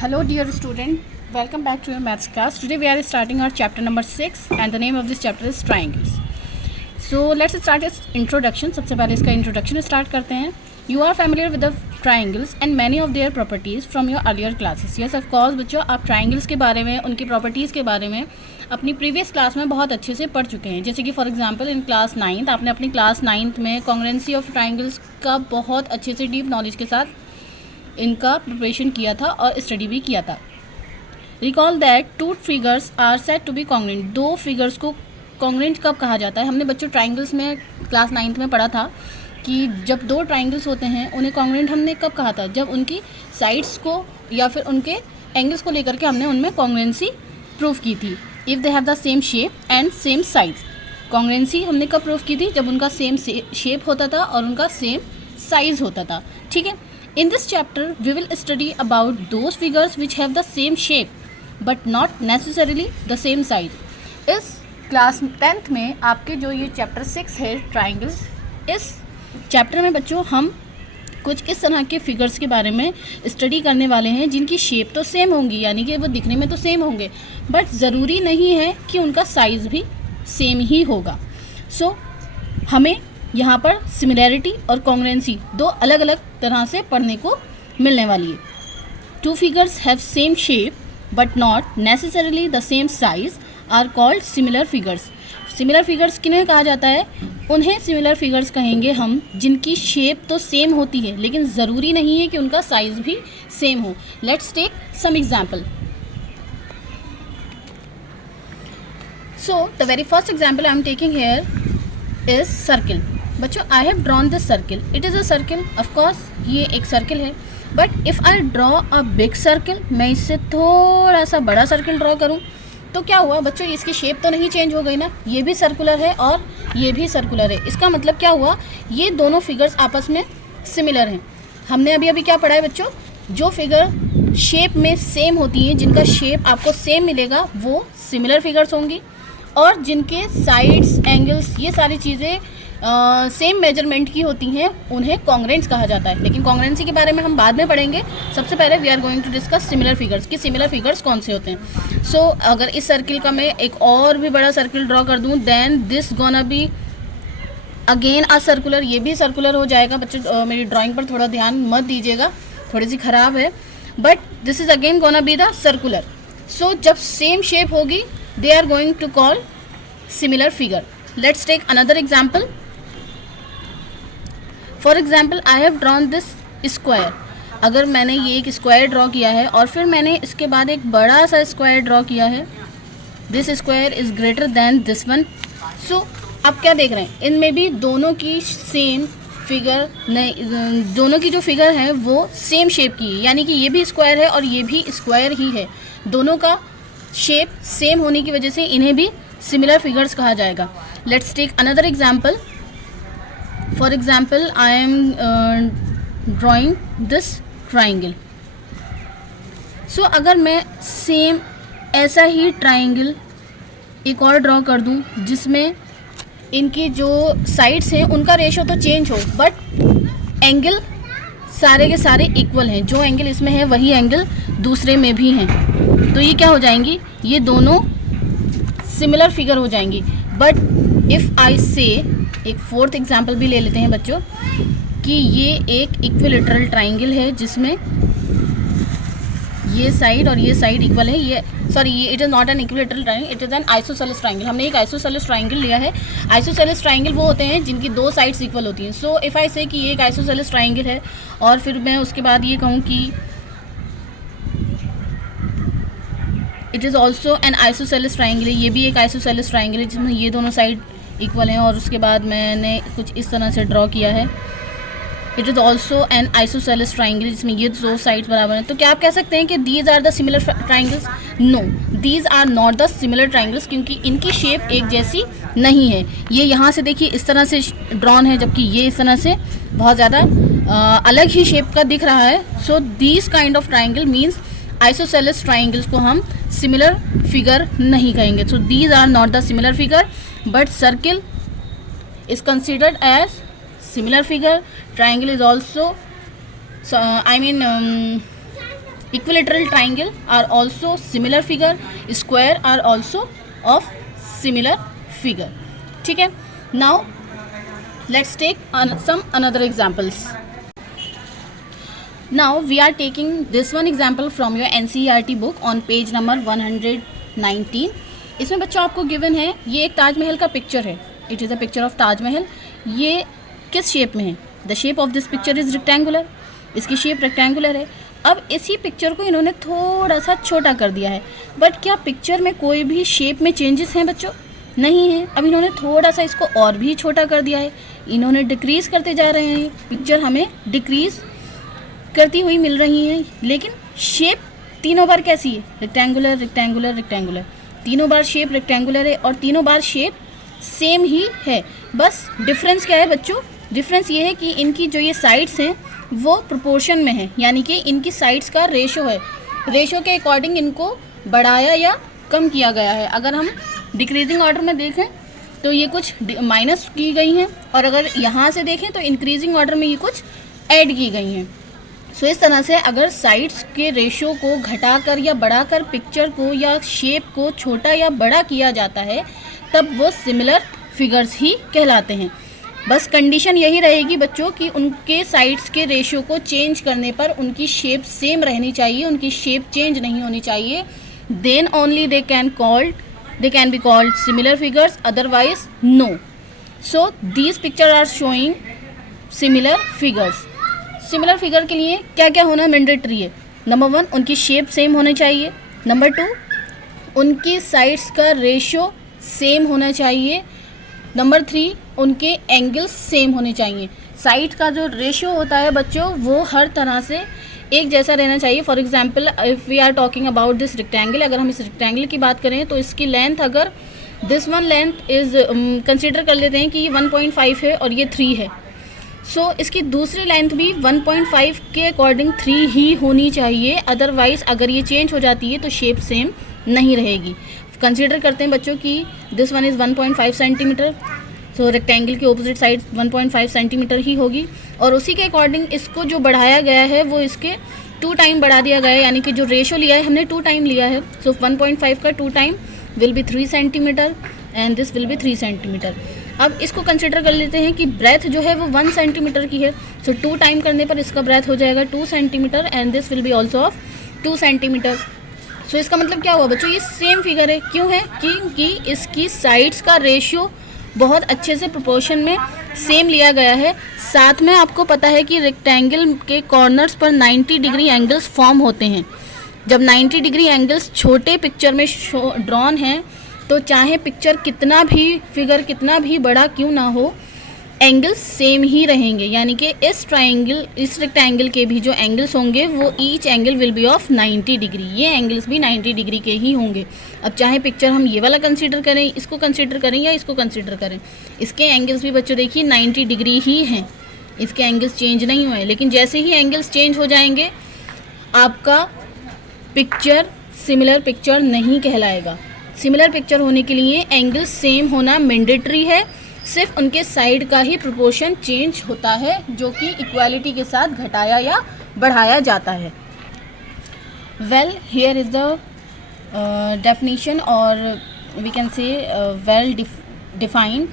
Hello dear student, welcome back to your maths class. Today we are starting our chapter number 6 and the name of this chapter is triangles. So let's start its introduction. सबसे पहले इसका introduction start करते हैं. You are familiar with the triangles and many of their properties from your earlier classes. Yes of course बच्चों, आप triangles के बारे में, उनकी properties के बारे में अपनी प्रीवियस क्लास में बहुत अच्छे से पढ़ चुके हैं. जैसे कि for example in class 9th आपने अपनी क्लास 9th में कॉन्ग्रुएंसी ऑफ ट्राइंगल्स का बहुत अच्छे से डीप नॉलेज के साथ इनका प्रिपरेशन किया था और स्टडी भी किया था. Recall that two figures are said to be congruent. दो फिगर्स को कॉन्ग्रुएंट कब कहा जाता है? हमने बच्चों ट्राइंगल्स में क्लास 9th में पढ़ा था कि जब दो ट्राइंगल्स होते हैं उन्हें कॉन्ग्रुएंट हमने कब कहा था? जब उनकी साइड्स को या फिर उनके एंगल्स को लेकर के हमने उनमें कॉन्ग्रुएंसी प्रूफ की थी. If they have the same shape and same size. Congruency हमने कब प्रूफ की थी? जब उनका सेम शेप होता था और उनका सेम साइज होता था. ठीक है. In this chapter, we will study about those figures which have the same shape but not necessarily the same size. इस क्लास 10th में आपके जो ये चैप्टर 6 है ट्राइंगल्स, इस चैप्टर में बच्चों हम कुछ इस तरह के फिगर्स के बारे में स्टडी करने वाले हैं जिनकी शेप तो सेम होंगी, यानी कि वो दिखने में तो सेम होंगे बट ज़रूरी नहीं है कि उनका साइज़ भी सेम ही होगा. सो हमें यहाँ पर सिमिलैरिटी और कॉन्ग्रुएंसी दो अलग अलग तरह से पढ़ने को मिलने वाली है. Two figures have same shape but not necessarily the same size are called similar figures. Similar figures किन्हें कहा जाता है? उन्हें सिमिलर फिगर्स कहेंगे हम जिनकी शेप तो सेम होती है लेकिन ज़रूरी नहीं है कि उनका साइज भी सेम हो. Let's take some example. So the very first example I am taking here is circle. बच्चों I have drawn this circle. It is a circle. Of course ये एक सर्किल है but if I draw a big circle, मैं इससे थोड़ा सा बड़ा circle draw करूं तो क्या हुआ बच्चों? इसकी शेप तो नहीं चेंज हो गई ना. ये भी सर्कुलर है और ये भी सर्कुलर है. इसका मतलब क्या हुआ? ये दोनों फिगर्स आपस में सिमिलर हैं. हमने अभी अभी क्या पढ़ा है बच्चों? जो फिगर शेप में सेम होती हैं, जिनका शेप आपको सेम मिलेगा वो सिमिलर फिगर्स होंगी और जिनके साइड्स, एंगल्स, ये सारी चीज़ें सेम मेजरमेंट की होती हैं उन्हें कॉन्ग्रुएंट्स कहा जाता है. लेकिन कॉन्ग्रुएंसी के बारे में हम बाद में पढ़ेंगे. सबसे पहले we are going to discuss similar figures कि सिमिलर फिगर्स कौन से होते हैं. सो अगर इस सर्किल का मैं एक और भी बड़ा सर्किल ड्रॉ कर दूं then this gonna be again a circular. ये भी सर्कुलर हो जाएगा. बच्चों मेरी ड्राइंग पर थोड़ा ध्यान मत दीजिएगा, थोड़ी सी ख़राब है but this is again gonna be the circular. So जब सेम शेप होगी they are going to call similar figure. Let's take another example. For example I have drawn this square. अगर मैंने ये एक स्क्वायर ड्रॉ किया है और फिर मैंने इसके बाद एक बड़ा सा स्क्वायर ड्रॉ किया है. This square is greater than this one. So आप क्या देख रहे हैं? इनमें भी दोनों की सेम फिगर नहीं, दोनों की जो फिगर है वो सेम शेप की है, यानी कि ये भी स्क्वायर है और ये भी स्क्वायर ही है. दोनों का शेप सेम होने की वजह से इन्हें भी सिमिलर फिगर्स कहा जाएगा. Let's take another example. For example I am drawing this triangle. So अगर मैं सेम ऐसा ही ट्राइंगल एक और ड्रॉ कर दूं जिसमें इनकी जो साइड्स हैं उनका रेशो तो चेंज हो बट एंगल सारे के सारे इक्वल हैं. जो एंगल इसमें है वही एंगल दूसरे में भी हैं, तो ये क्या हो जाएंगी? ये दोनों सिमिलर फिगर हो जाएंगी. बट इफ़ आई से, एक फोर्थ एग्जाम्पल भी ले लेते हैं बच्चों कि ये एक इक्विलेटरल ट्राइंगल है जिसमें ये साइड और ये साइड इक्वल है. ये it is not an equilateral triangle, it is an isosceles triangle. हमने एक आइसोसेलेस ट्राइंगल लिया है. आइसोसेलेस ट्राइंगल वो होते हैं जिनकी दो साइड्स इक्वल होती हैं. सो इफ़ आई से कि ये एक आइसोसेलेस ट्राइंगल है और फिर मैं उसके बाद ये कहूँ कि it is also an isosceles triangle है. ये भी एक आइसोसेलेस ट्राइंगल है जिसमें ये दोनों साइड इक्वल हैं और उसके बाद मैंने कुछ इस तरह से ड्रॉ किया है. It is also an isosceles triangle जिसमें ये दो साइड्स बराबर हैं. तो क्या आप कह सकते हैं कि these are the similar triangles? No, these are not the similar triangles क्योंकि इनकी शेप एक जैसी नहीं है. ये यहाँ से देखिए इस तरह से ड्रॉन है जबकि ये इस तरह से बहुत ज़्यादा अलग ही शेप का दिख रहा है. So these kind of triangle means isosceles triangles को हम सिमिलर फिगर नहीं कहेंगे. So these are not the similar figure but circle is considered as similar figure. Triangle is also, so I mean equilateral triangle are also similar figure, square are also of similar figure. ठीक है. Now let's take some another examples. Now we are taking this one example from your NCERT book on page number 119. इसमें बच्चों आपको given है, ये एक ताजमहल का picture है. It is a picture of Taj Mahal. ये किस शेप में है? The shape of this picture is rectangular. इसकी शेप रेक्टेंगुलर है. अब इसी पिक्चर को इन्होंने थोड़ा सा छोटा कर दिया है. बट क्या पिक्चर में कोई भी शेप में चेंजेस हैं बच्चों? नहीं है. अब इन्होंने थोड़ा सा इसको और भी छोटा कर दिया है. इन्होंने डिक्रीज़ करते जा रहे हैं. पिक्चर हमें डिक्रीज़ करती हुई मिल रही है, लेकिन शेप तीनों बार कैसी है? Rectangular rectangular rectangular. तीनों बार शेप रेक्टेंगुलर है और तीनों बार शेप सेम ही है. बस डिफरेंस क्या है बच्चों? डिफरेंस ये है कि इनकी जो ये साइड्स हैं वो प्रोपोर्शन में है, यानी कि इनकी साइड्स का रेशो है. रेशो के अकॉर्डिंग इनको बढ़ाया या कम किया गया है. अगर हम डिक्रीजिंग ऑर्डर में देखें तो ये कुछ माइनस की गई हैं, और अगर यहाँ से देखें तो इंक्रीजिंग ऑर्डर में ये कुछ ऐड की गई हैं. सो इस तरह से अगर साइड्स के रेशो को घटाकर या बढ़ाकर पिक्चर को या शेप को छोटा या बड़ा किया जाता है, तब वो सिमिलर फिगर्स ही कहलाते हैं. बस कंडीशन यही रहेगी बच्चों कि उनके साइड्स के रेशो को चेंज करने पर उनकी शेप सेम रहनी चाहिए, उनकी शेप चेंज नहीं होनी चाहिए. Then only they can be called similar figures, otherwise no. So these pictures are showing similar figures. Similar figure के लिए क्या क्या होना मैंडेटरी है? नंबर 1, उनकी शेप सेम होनी चाहिए. नंबर 2, उनकी साइड्स का रेशो सेम होना चाहिए. नंबर 3, उनके एंगल्स सेम होने चाहिए. साइड का जो रेशो होता है बच्चों वो हर तरह से एक जैसा रहना चाहिए. For example if we are talking about this rectangle, अगर हम इस रेक्टेंगल की बात करें तो इसकी लेंथ, अगर this one length is consider कर लेते हैं कि ये 1.5 है और ये 3 है. सो इसकी दूसरी लेंथ भी 1.5 के अकॉर्डिंग 3 ही होनी चाहिए. अदरवाइज़ अगर ये चेंज हो जाती है तो शेप सेम नहीं रहेगी. कंसिडर करते हैं बच्चों कि this one is 1.5 centimetre. So rectangle की ऑपोजिट साइड 1.5 सेंटीमीटर ही होगी, और उसी के अकॉर्डिंग इसको जो बढ़ाया गया है वो इसके 2 टाइम बढ़ा दिया गया है. यानी कि जो रेशो लिया है हमने 2 टाइम लिया है. सो 1.5 का 2 time will be 3 centimetre and this will B 3 centimetre. अब इसको कंसिडर कर लेते हैं कि ब्रेथ जो है वो 1 सेंटीमीटर की है. सो 2 टाइम करने पर इसका ब्रेथ हो जाएगा 2 centimetre and this will be also of 2 centimetre. So इसका मतलब क्या हुआ बच्चों? ये सेम फिगर है. क्यों है? क्योंकि इसकी साइड्स का रेशियो बहुत अच्छे से प्रोपोर्शन में सेम लिया गया है. साथ में आपको पता है कि रेक्टेंगल के कॉर्नर्स पर 90 डिग्री एंगल्स फॉर्म होते हैं. जब 90 डिग्री एंगल्स छोटे पिक्चर में ड्रॉन हैं तो चाहे पिक्चर कितना भी फिगर कितना भी बड़ा क्यों ना हो, एंगल्स सेम ही रहेंगे. यानी कि इस रेक्टेंगल के भी जो एंगल्स होंगे वो each angle will be of 90 degree. ये एंगल्स भी 90 डिग्री के ही होंगे. अब चाहे पिक्चर हम ये वाला कंसीडर करें, इसको कंसीडर करें या इसको कंसीडर करें, इसके एंगल्स भी बच्चों देखिए 90 डिग्री ही हैं. इसके एंगल्स चेंज नहीं हुए. लेकिन जैसे ही एंगल्स चेंज हो जाएंगे आपका पिक्चर सिमिलर पिक्चर नहीं कहलाएगा. सिमिलर पिक्चर होने के लिए एंगल्स सेम होना मैंडेटरी है. सिर्फ उनके साइड का ही प्रोपोर्शन चेंज होता है, जो कि इक्वालिटी के साथ घटाया या बढ़ाया जाता है. Well here is the definition और we can say well defined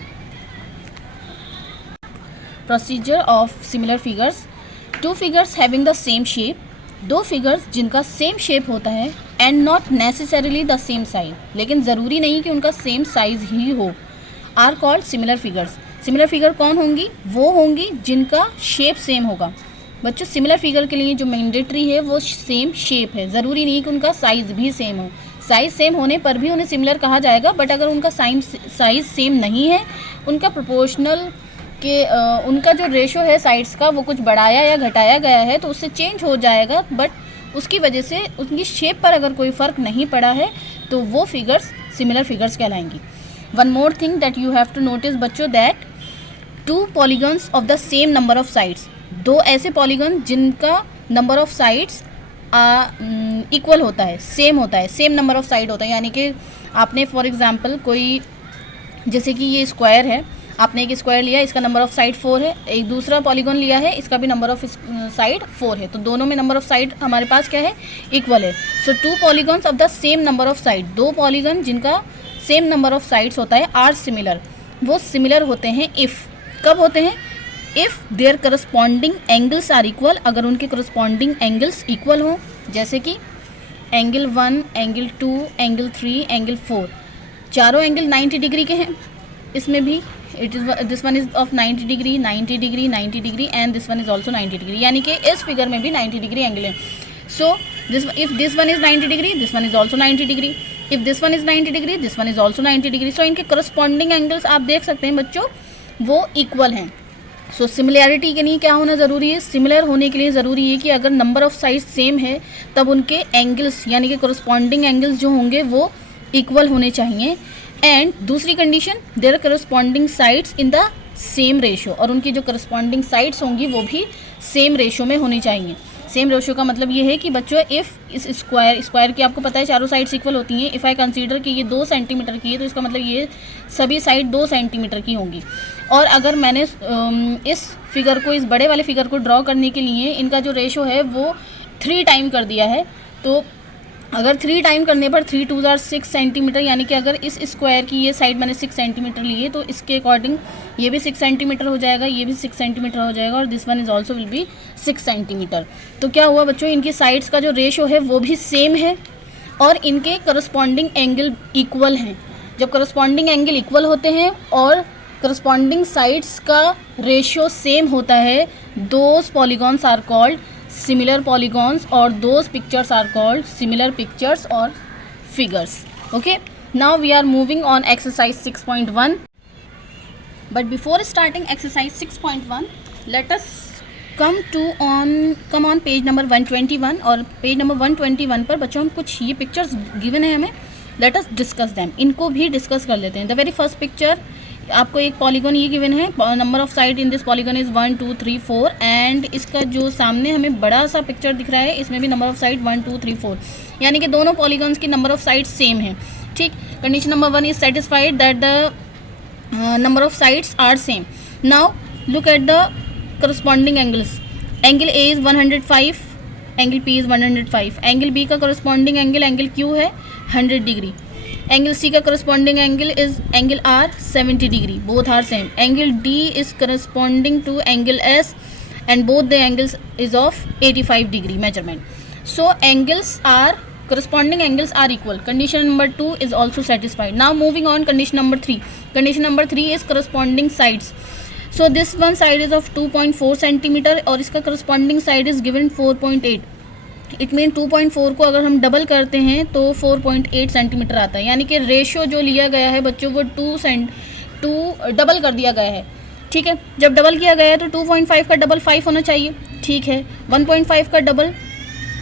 procedure of similar figures. 2 figures having the same shape, 2 figures जिनका सेम शेप होता है and not necessarily the same size, लेकिन ज़रूरी नहीं कि उनका सेम साइज़ ही हो, are called similar figures. Similar figure कौन होंगी? वो होंगी जिनका शेप सेम होगा. बच्चों सिमिलर फिगर के लिए जो मैंडेटरी है वो सेम शेप है. ज़रूरी नहीं कि उनका साइज़ भी सेम हो. साइज़ सेम होने पर भी उन्हें सिमिलर कहा जाएगा. बट अगर उनका साइज़ सेम नहीं है, उनका प्रोपोर्शनल के उनका जो रेशो है साइड्स का वो कुछ बढ़ाया या घटाया गया है तो उससे चेंज हो जाएगा. बट उसकी वजह से उनकी शेप पर अगर कोई फ़र्क नहीं पड़ा है तो वो फिगर्स सिमिलर फिगर्स कहलाएंगी. One more thing that you have to notice बच्चों, that 2 polygons of the same number of sides, 2 ऐसे पॉलीगन जिनका नंबर ऑफ साइड्स इक्वल होता है, सेम होता है, सेम नंबर ऑफ साइड होता है. यानी कि आपने फॉर एग्जांपल कोई, जैसे कि ये स्क्वायर है, आपने एक स्क्वायर लिया, इसका नंबर ऑफ साइड 4 है, एक दूसरा पॉलीगॉन लिया है, इसका भी नंबर ऑफ साइड 4 है, तो दोनों में नंबर ऑफ साइड हमारे पास क्या है, इक्वल है। सो 2 polygons of the same number of side, 2 polygon जिनका सेम नंबर ऑफ साइड्स होता है, आर सिमिलर, वो सिमिलर होते हैं इफ़, कब होते हैं, if their corresponding angles are equal, अगर उनके करस्पॉन्डिंग एंगल्स इक्वल हों, जैसे कि एंगल 1, एंगल 2, एंगल 3, एंगल 4, चारों एंगल 90 डिग्री के हैं, इसमें भी it is this one is of 90 degree, 90 degree, 90 degree and this one is also 90 degree, यानी कि इस फिगर में भी 90 डिग्री एंगल है। So if this one is 90 degree, this one is also 90 degree, if this one is 90 degree, this one is also 90 degree. So इनके corresponding angles आप देख सकते हैं बच्चों, वो इक्वल हैं। सो सिमिलैरिटी के लिए क्या होना ज़रूरी है, सिमिलर होने के लिए ज़रूरी है कि अगर नंबर ऑफ साइड सेम है तब उनके एंगल्स यानी कि करस्पॉन्डिंग एंगल्स जो होंगे वो इक्वल होने चाहिए। एंड दूसरी condition, there corresponding sides in the same ratio, और उनकी जो करस्पॉन्डिंग साइड्स होंगी वो भी सेम रेशो में होनी चाहिए। सेम रेशो का मतलब ये है कि बच्चों इफ़ इस स्क्वायर की आपको पता है चारों साइड्स इक्वल होती हैं, इफ़ आई कंसीडर कि ये 2 सेंटीमीटर की है तो इसका मतलब ये सभी साइड 2 सेंटीमीटर की होंगी। और अगर मैंने इस फिगर को, इस बड़े वाले फिगर को ड्रॉ करने के लिए इनका जो रेशो है वो 3 टाइम कर दिया है, तो अगर 3 टाइम करने पर 3 2 ज़ार 6 सेंटीमीटर, यानी कि अगर इस स्क्वायर की ये साइड मैंने 6 सेंटीमीटर ली है तो इसके अकॉर्डिंग ये भी 6 सेंटीमीटर हो जाएगा, ये भी 6 सेंटीमीटर हो जाएगा, और this one is also will be 6 centimetre. तो क्या हुआ बच्चों, इनकी साइड्स का जो रेशो है वो भी सेम है और इनके करस्पॉन्डिंग एंगल इक्वल हैं। जब करस्पॉन्डिंग एंगल इक्वल होते हैं और करस्पॉन्डिंग साइड्स का रेशो सेम होता है, those polygons are called similar polygons or those pictures are called similar pictures or figures. Okay, now we are moving on exercise 6.1, but before starting exercise 6.1 let us come on page number 121, और page number 121 पर बच्चों हम कुछ ये pictures given है हमें, let us discuss them, इनको भी डिस्कस कर लेते हैं। द वेरी फर्स्ट पिक्चर, आपको एक पॉलीगॉन ये गिवन है, number of side in this polygon is 1 2 3 4, and इसका जो सामने हमें बड़ा सा पिक्चर दिख रहा है इसमें भी नंबर ऑफ साइड 1 2 3 4, यानी कि दोनों पॉलीगॉन्स की नंबर ऑफ साइड सेम है। ठीक, condition number 1 is satisfied that the number of sides are same. Now look at the corresponding angles, angle A is 105, angle P is 105, angle B का corresponding angle Q है 100 degree, angle C का corresponding angle is angle R 70 degree, both are same, angle D is corresponding to angle S and both the angles is of 85 degree measurement. So angles are corresponding angles are equal. Condition number 2 is also satisfied. Now moving on, condition number 3. Condition number 3 is corresponding sides. So this one side is of 2.4 centimeter और इसका corresponding side is given 4.8. It mean 2.4 को अगर हम double करते हैं तो 4.8 centimetre आता है, यानी कि रेशो जो लिया गया है बच्चों वो 2 डबल कर दिया गया है। ठीक है, जब डबल किया गया है तो 2.5 का डबल 5 होना चाहिए, ठीक है, 1.5 का डबल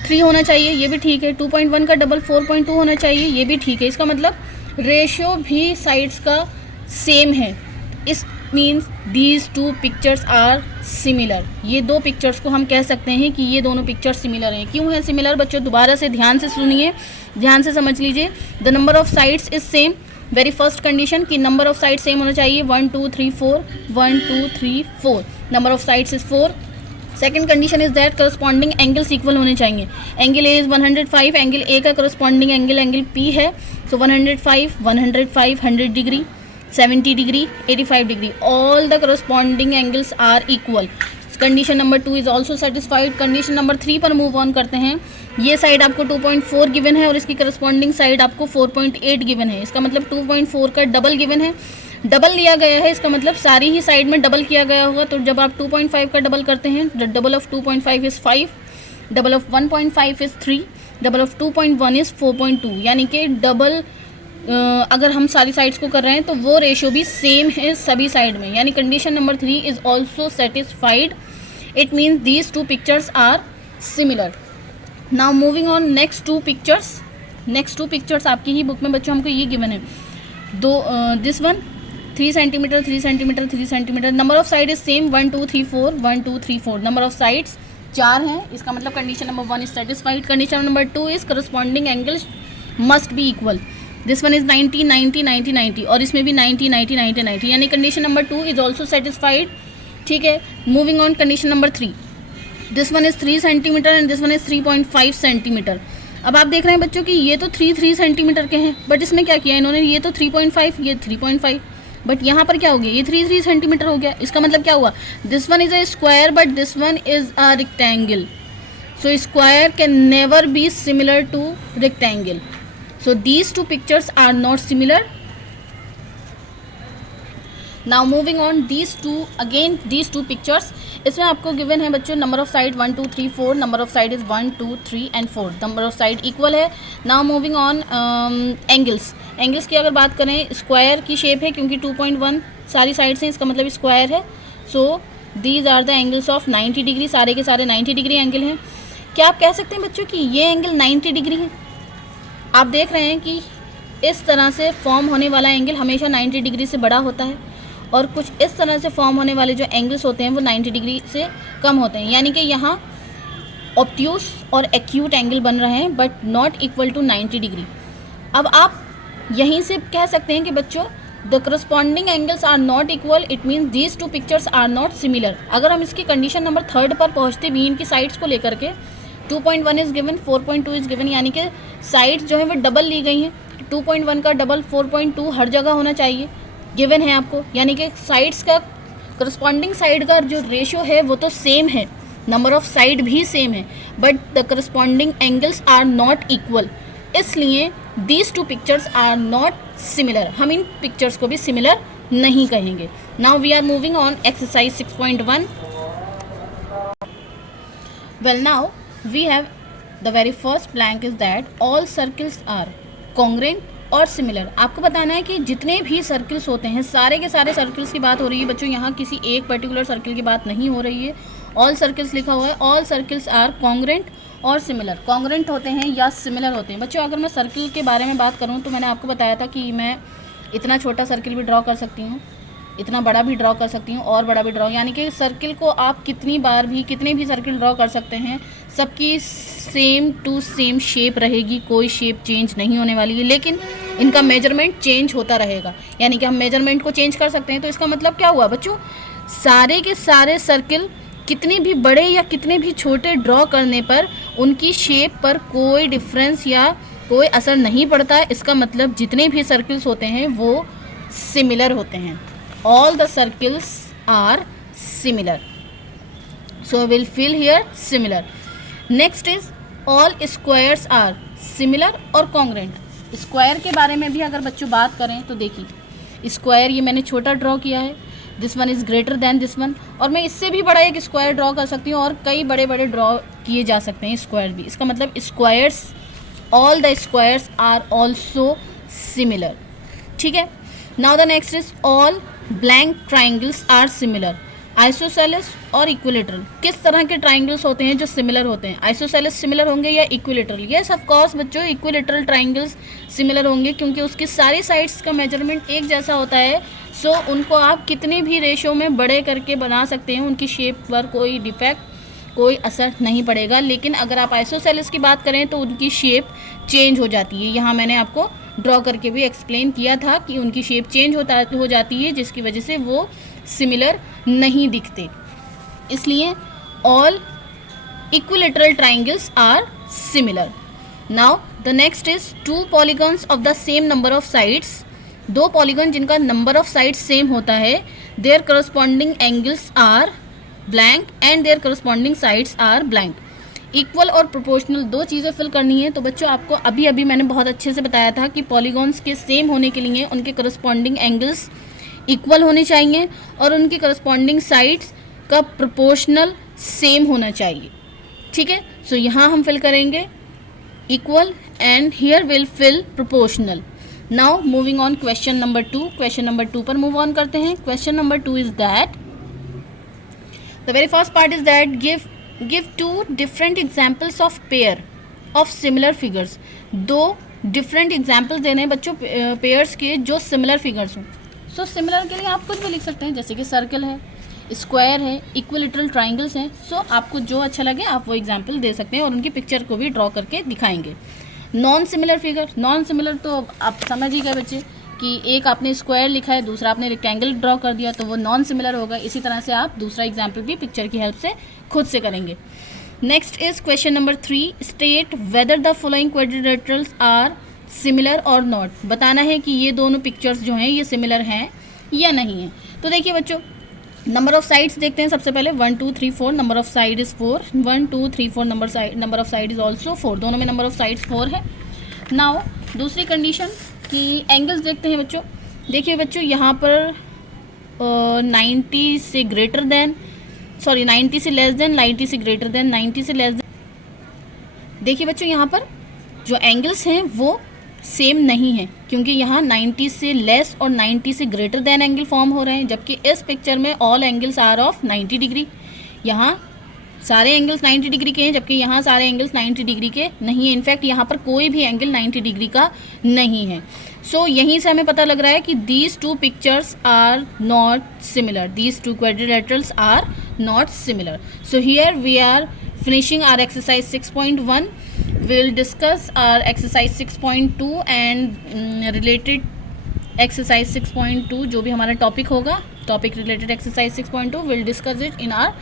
3 होना चाहिए, ये भी ठीक है, 2.1 का डबल 4.2 होना चाहिए, ये भी ठीक है। इसका मतलब रेशो भी साइड्स का सेम है। Is means these 2 pictures are similar. ये 2 पिक्चर्स को हम कह सकते हैं कि ये दोनों पिक्चर्स सिमिलर हैं। क्यों है सिमिलर बच्चों, दोबारा से ध्यान से सुनिए, ध्यान से समझ लीजिए। The number of sides is same, very first condition कि नंबर ऑफ साइड सेम होना चाहिए, 1 2 3 4, 1 2 3 4, number of sides is 4। Second condition is that corresponding angles equal होने चाहिए। Angle A is 105, angle A का करस्पॉन्डिंग एंगल पी है, तो 105 105 100 degree, 70 degree, 85 degree, all the corresponding angles are equal. Condition number 2 is also satisfied. Condition number 3 पर move on करते हैं। ये side आपको 2.4 गिवन है और इसकी करस्पॉन्डिंग साइड आपको 4.8 गिवन है। इसका मतलब 2.4 का डबल गिवन है, डबल लिया गया है, इसका मतलब सारी ही साइड में डबल किया गया होगा। तो जब आप 2.5 का डबल करते हैं, double of 2.5 is 5, double of 1.5 is 3, double of 2.1 is 4.2, यानी कि डबल अगर हम सारी साइड्स को कर रहे हैं तो वो रेशो भी सेम है सभी साइड में, यानी condition number 3 is also satisfied. It means these 2 pictures are similar. Now moving on next 2 pictures. Next 2 pictures आपकी ही बुक में बच्चों हमको ये गिवन है। This one 3 centimetre 3 centimetre 3 centimetre, number of side is same 1 2 3 4 1 2 3 4, number of sides 4 हैं। इसका मतलब condition number 1 is satisfied. Condition number 2 is corresponding angles must be equal. This one is 90 90 90 90 और इसमें भी 90 90 90 90, यानी condition number 2 is also satisfied. ठीक है, moving on condition number 3, this one is 3 centimetre and this one is 3.5 centimetre. अब आप देख रहे हैं बच्चों कि ये तो 3 सेंटीमीटर के हैं, बट इसमें क्या किया इन्होंने, ये तो 3.5, ये 3.5, बट यहाँ पर क्या हो गया, ये 3 सेंटीमीटर हो गया। इसका मतलब क्या हुआ, this one is a square but this one is a rectangle, so square can never be similar to rectangle, so these two pictures are not similar. Now moving on these two pictures, इसमें आपको given है बच्चों number of side 1 2 3 4, number of side is 1 2 3 and 4, number of side equal है। Now moving on angles की अगर बात करें, square की शेप है क्योंकि 2.1 सारी साइड्स हैं, इसका मतलब स्क्वायर है। So these are the angles of 90 degree, सारे के सारे 90 डिग्री एंगल हैं। क्या आप कह सकते हैं बच्चों कि ये एंगल 90 डिग्री है? आप देख रहे हैं कि इस तरह से फॉर्म होने वाला एंगल हमेशा 90 डिग्री से बड़ा होता है और कुछ इस तरह से फॉर्म होने वाले जो एंगल्स होते हैं वो 90 डिग्री से कम होते हैं, यानी कि यहाँ ऑब्ट्यूस और एक्यूट एंगल बन रहे हैं but not equal to 90 degree. अब आप यहीं से कह सकते हैं कि बच्चों the corresponding angles are not equal, it means these two pictures are not similar. अगर हम इसकी कंडीशन नंबर 3 पर पहुँचते भी इनकी साइड्स को लेकर के, 2.1 इज़ गिवन, 4.2 इज़ गिवन, यानी कि साइड्स जो है वो डबल ली गई हैं, 2.1 का डबल 4.2 हर जगह होना चाहिए, गिवन है आपको, यानी कि साइड्स का करस्पॉन्डिंग साइड का जो रेशियो है वो तो सेम है, नंबर ऑफ साइड भी सेम है, but the corresponding angles are not equal, इसलिए these two pictures are not similar. हम इन पिक्चर्स को भी सिमिलर नहीं कहेंगे। Now we are moving on exercise 6.1। Well now we have the very first blank is that all circles are congruent और similar. आपको बताना है कि जितने भी सर्कल्स होते हैं, सारे के सारे सर्कल्स की बात हो रही है बच्चों, यहाँ किसी एक पर्टिकुलर सर्कल की बात नहीं हो रही है। ऑल सर्कल्स लिखा हुआ है, ऑल सर्कल्स आर कॉन्ग्रेंट और सिमिलर। कॉन्ग्रेंट होते हैं या सिमिलर होते हैं। बच्चों अगर मैं सर्कल के बारे में बात करूँ तो मैंने आपको बताया था कि मैं इतना छोटा सर्कल भी ड्रॉ कर सकती हूँ, इतना बड़ा भी ड्रॉ कर सकती हूँ और बड़ा भी ड्रॉ, यानी कि सर्कल को आप कितनी बार भी कितने भी सर्कल ड्रॉ कर सकते हैं, सबकी सेम टू सेम शेप रहेगी, कोई शेप चेंज नहीं होने वाली है, लेकिन इनका मेजरमेंट चेंज होता रहेगा, यानी कि हम मेजरमेंट को चेंज कर सकते हैं। तो इसका मतलब क्या हुआ बच्चों, सारे के सारे सर्कल कितने भी बड़े या कितने भी छोटे ड्रॉ करने पर उनकी शेप पर कोई डिफरेंस या कोई असर नहीं पड़ता है। इसका मतलब जितने भी सर्कल्स होते हैं वो सिमिलर होते हैं। All the circles are similar, so we'll fill here similar. Next is all squares are similar और congruent. स्क्वायर के बारे में भी अगर बच्चों बात करें तो देखिए, स्क्वायर ये मैंने छोटा ड्रॉ किया है, this one is greater than this one, और मैं इससे भी बड़ा एक स्क्वायर ड्रॉ कर सकती हूँ और कई बड़े बड़े ड्रॉ किए जा सकते हैं स्क्वायर भी। इसका मतलब squares, all the squares are also similar. ठीक है, now the next is all blank triangles are similar. Isosceles और इक्विलेटरल, किस तरह के ट्राइंगल्स होते हैं जो सिमिलर होते हैं? आइसोसेलेस सिमिलर होंगे या इक्विलेटरल? यस ऑफ कोर्स बच्चों, इक्विलेटरल ट्राइंगल्स सिमिलर होंगे क्योंकि उसकी सारी साइड्स का मेजरमेंट एक जैसा होता है। सो उनको आप कितने भी रेशो में बड़े करके बना सकते हैं, उनकी शेप पर कोई डिफेक्ट, कोई असर नहीं पड़ेगा। लेकिन अगर आप आइसोसेलेस की बात करें तो उनकी शेप चेंज हो जाती है। यहाँ मैंने आपको ड्रॉ करके भी एक्सप्लेन किया था कि उनकी शेप चेंज हो जाती है, जिसकी वजह से वो सिमिलर नहीं दिखते। इसलिए all equilateral triangles are similar. Now the next is two polygons of the same number of sides. दो पॉलीगॉन जिनका नंबर ऑफ साइड्स सेम होता है, their corresponding angles are blank and their corresponding sides are blank. Equal और proportional दो चीज़ें fill करनी है। तो बच्चों आपको अभी अभी मैंने बहुत अच्छे से बताया था कि पॉलीगॉन्स के सेम होने के लिए उनके करस्पॉन्डिंग एंगल्स इक्वल होने चाहिए और उनकी करस्पॉन्डिंग साइड्स का प्रोपोर्शनल सेम होना चाहिए। ठीक है, सो यहाँ हम फिल करेंगे equal and here will fill proportional. Now moving on question number 2। Question number 2 पर मूव ऑन करते हैं। Question number 2 is that the very first part is that give two different examples of pair of similar figures. दो different examples देने हैं बच्चों pairs के जो similar figures हों। सो सिमिलर के लिए आप कुछ भी लिख सकते हैं, जैसे कि सर्कल है, स्क्वायर है, इक्विलेटरल ट्राइंगल्स हैं। सो आपको जो अच्छा लगे आप वो एग्जाम्पल दे सकते हैं और उनकी पिक्चर को भी ड्रॉ करके दिखाएंगे। Non similar figure, non similar तो आप समझ ही गए बच्चे कि एक आपने स्क्वायर लिखा है, दूसरा आपने रेक्टेंगल ड्रॉ कर दिया, तो वो नॉन सिमिलर होगा। इसी तरह से आप दूसरा एग्जाम्पल भी पिक्चर की हेल्प से खुद से करेंगे। Next is question number 3, state whether the following quadrilaterals are similar और नॉट। बताना है कि ये दोनों पिक्चर्स जो हैं ये सिमिलर हैं या नहीं है। तो देखिए बच्चों, नंबर ऑफ साइड्स देखते हैं सबसे पहले। 1 2 3 4, number of side is 4। 1 2 3 4, number of side is also 4, दोनों में नंबर ऑफ साइड्स 4 है। नाउ दूसरी कंडीशन कि एंगल्स देखते हैं बच्चों। देखिए बच्चों, यहाँ पर 90 से ग्रेटर देन, सॉरी 90 से लेस देन, 90 से ग्रेटर देन, 90 से लेस देन। देखिए बच्चों, यहाँ पर जो एंगल्स हैं वो सेम नहीं है, क्योंकि यहाँ 90 से लेस और 90 से ग्रेटर देन एंगल फॉर्म हो रहे हैं, जबकि इस पिक्चर में all angles are of 90 degree. यहाँ सारे एंगल्स 90 डिग्री के हैं, जबकि यहाँ सारे एंगल्स 90 डिग्री के नहीं है। इनफैक्ट यहाँ पर कोई भी एंगल 90 डिग्री का नहीं है। सो यहीं से हमें पता लग रहा है कि these two pictures are not similar, these two quadrilaterals are not similar. So here we are finishing our exercise 6.1. we'll discuss our exercise 6.2 and related exercise 6.2 जो भी हमारा टॉपिक होगा, topic related exercise 6.2 we'll discuss it in our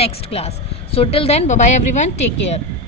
next class. So till then, bye bye everyone, take care.